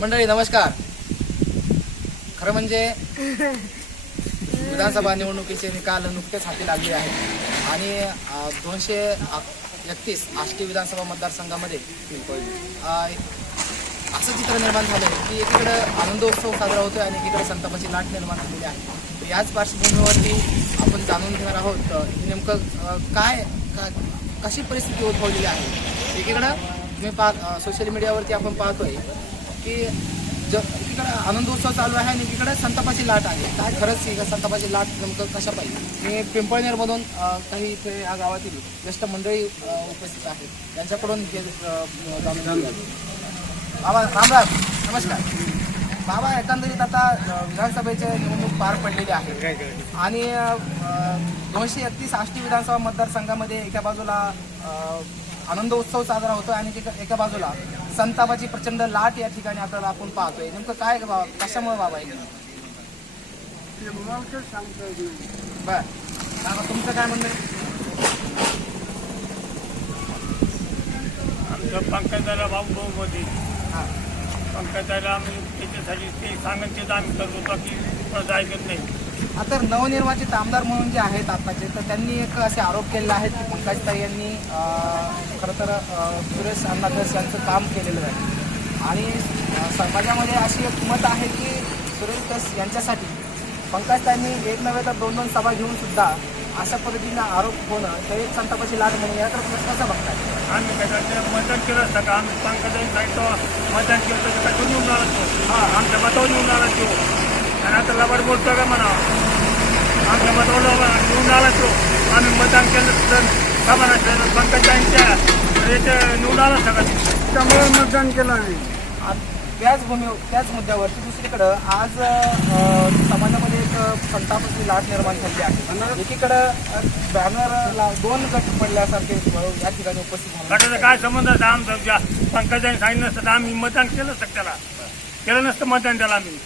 मंडळी नमस्कार. खरं म्हणजे विधानसभा निवडणुकीचे निकाल नुकतेच हाती लागले आहेत. आणि दोनशे एकतीस आष्टी विधानसभा मतदारसंघामध्ये असं चित्र निर्माण झालं आहे की एकीकडं आनंदोत्सव साजरा होतोय आणि एकीकडे संतापाची लाट निर्माण झालेली आहे. याच पार्श्वभूमीवरती आपण जाणून घेणार आहोत की नेमकं काय का कशी परिस्थिती उद्भवलेली आहे. एकीकडं तुम्ही पाह सोशल मीडियावरती आपण पाहतोय की ज एकीकडे आनंदोत्सव चालू आहे आणि एकीकडे संतापाची लाट आहे. काय खरंच ही संतापाची लाट नेमकं कशा पाहिजे मी पिंपळनेरमधून काही इथे या गावातील ज्येष्ठ मंडळी उपस्थित आहेत. त्यांच्याकडून हे बाबा रामराज नमस्कार. बाबा एकंदरीत आता विधानसभेचे निवडणूक पार पडलेली आहे. आणि दोनशे एकतीस आष्टी विधानसभा मतदारसंघामध्ये एका बाजूला अ, आनंदोत्सव साजरा होतो आणि एका- एका बाजूला संतापाची प्रचंड लाट या ठिकाणी आपल्याला आपण पाहतोय. नेमकं काय बाबा? कशामुळे बाबा हे? बर. बाबा तुमचं काय म्हणणं आहे? आमचं पंकजाला भाऊ भाऊ होते. हां. पंकजाला आम्ही त्याच्यासाठी ते सांगत आम्ही करत होतो की ऐकत नाही. आता नवनिर्वाचित आमदार म्हणून जे आहेत आताचे तर त्यांनी एक असे आरोप केलेले आहेत की पंकजताई यांनी खरं तर सुरेश अण्णाधस यांचं काम केलेलं आहे. आणि समाजामध्ये अशी एक मत आहे की सुरेश दस यांच्यासाठी पंकजताईंनी एक नव्हे तर दोन दोन सभा घेऊन सुद्धा अशा पद्धतीने आरोप होणं ते एक संतापाची लाट म्हणून याकडे तुम्ही कसं बघताय? आम्ही काय मतदान केलं असतं का? आम्ही पंकजाने सांगितलं मतदान केलं तर काय तुम्ही येऊन आला तो हा आमच्या मतावर येऊन आता लबाड बोलतो का म्हणा आमच्या मतावर येऊन आला तो. आम्ही मतदान केलं म्हणायचं पंकजांच्या याच्या निवडून आला सगळं. त्यामुळे मतदान केलं आम्ही. त्याच भूमी त्याच मुद्द्यावरती दुसरीकडं आज समाजामध्ये एक संतापाची लाट निर्माण झाली आहे. एकीकडं बॅनर दोन गट पडल्यासारखे या ठिकाणी उपस्थित झाले. गटाचा काय संबंध आहे? आमचा पंकजाने सांगितलं नसतं आम्ही मतदान केलं असतं त्याला. केलं नसतं मतदान त्याला आम्ही.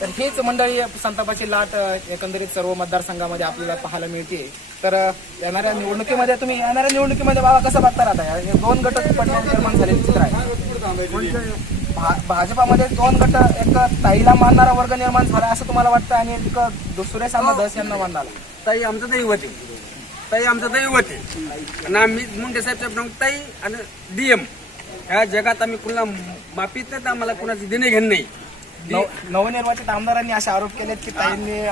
तर हीच मंडळी संतापाची लाट एकंदरीत सर्व मतदारसंघामध्ये आपल्याला पाहायला मिळते. तर येणाऱ्या निवडणुकीमध्ये तुम्ही येणाऱ्या निवडणुकीमध्ये बाबा कसं बघता राहता? दोन गट निर्माण झालेले चित्र आहे. भा- भाजपामध्ये दोन गट एक ताईला मानणारा वर्ग निर्माण झाला असं तुम्हाला वाटतं? आणि एक दुसरे सामना दस यांना मानणारा. ताई आमचं दैवत आहे ताई आमचं दैवत आहे आणि आम्ही मुंडे साहेबच्या प्रमुख ताई आणि डीएम ह्या जगात आम्ही कुणाला माफीत नाही तर आम्हाला कुणाची देणे घेणं नाही. नव- नवनिर्वाचित आमदारांनी असे आरोप केलेत की ताईंनी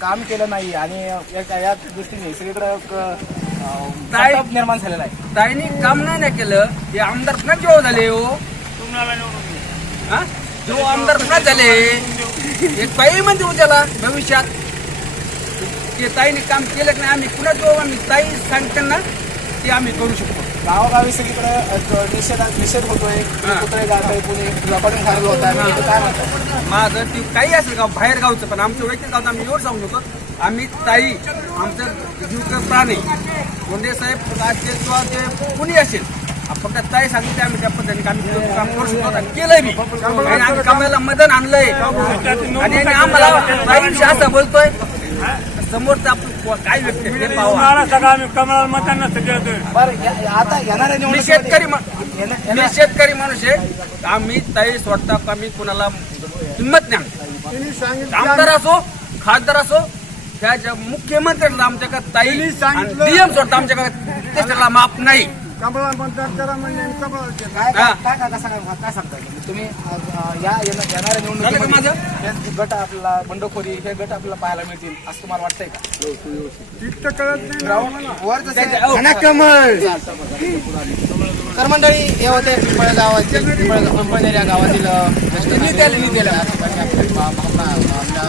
काम केलं नाही आणि या- या दृष्टीने सगळीकडे ताई- निर्माण झालेला आहे. ताईने काम नाही ना केलं. हे आमदार पुन्हा जेव्हा झाले हो? हा? जो आमदार पुन्हा झाले. एक बाई म्हणते उद्याला भविष्यात. ते ताईने काम केलं की नाही. आम्ही पुन्हा जो आम्ही ताई सांगते ना ते आम्ही करू शकतो. गावोगावी सगळीकडे एक निषेध निषेध होतोय. हा. पुतळे जातोय कुणी लपाटून खायला होत आहे काय म्हणतात? माझं ती काही असेल गाव बाहेर गावचं पण आमचं वैयक्तिक गावचं आम्ही एवढं सांगू होतो आम्ही ताई आमचं जीव प्राण आहे मुंडे साहेब असेल किंवा ते कुणी असेल आपण फक्त ताई सांगितले आम्ही त्या पद्धतीने आम्ही ते काम करू शकतो. आणि केलंय मी. आणि आम्ही कमायला मदन आणलंय. आणि आम्हाला असं बोलतोय समोरचं आपण को- काय व्यक्ती आहे? ते निवडून पाहावं आला सगळं आम्ही कमळाला बरं या- आता येणाऱ्या मी निवडणुकीमध्ये- शेतकरी मा- येणा- मी येणा- शेतकरी माणूस आहे. आम्ही ताई सोडता आम्ही कुणाला हिंमत नाही आमदार असो खासदार असो त्या ज्या मुख्यमंत्र्यांना आमच्याकडे ताई डीएम सोडता आमच्याकडे त्याला माफ नाही. कमळा मतदान करा म्हणजे कमळा काय काय हा. काय काय कसं काय काय सांगता तुम्ही तुम्ही अं, या येणा- येणाऱ्या झालं का निवडणुकीमध्ये माझं? हे गट आपल्याला बंडखोरी हे गट आपल्याला पाहायला मिळतील असं तुम्हाला वाटतंय का ग्राउंड वर जसे तर मंडळी हे होते पिंपळ गावाचे पिंपळ पिंपळनेर या गावातील अं, ज्येष्ठ नागरिक. या ठिकाणी आपली भा- भावना आपल्या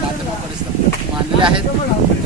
माध्यम परिसर मांडलेल्या आहेत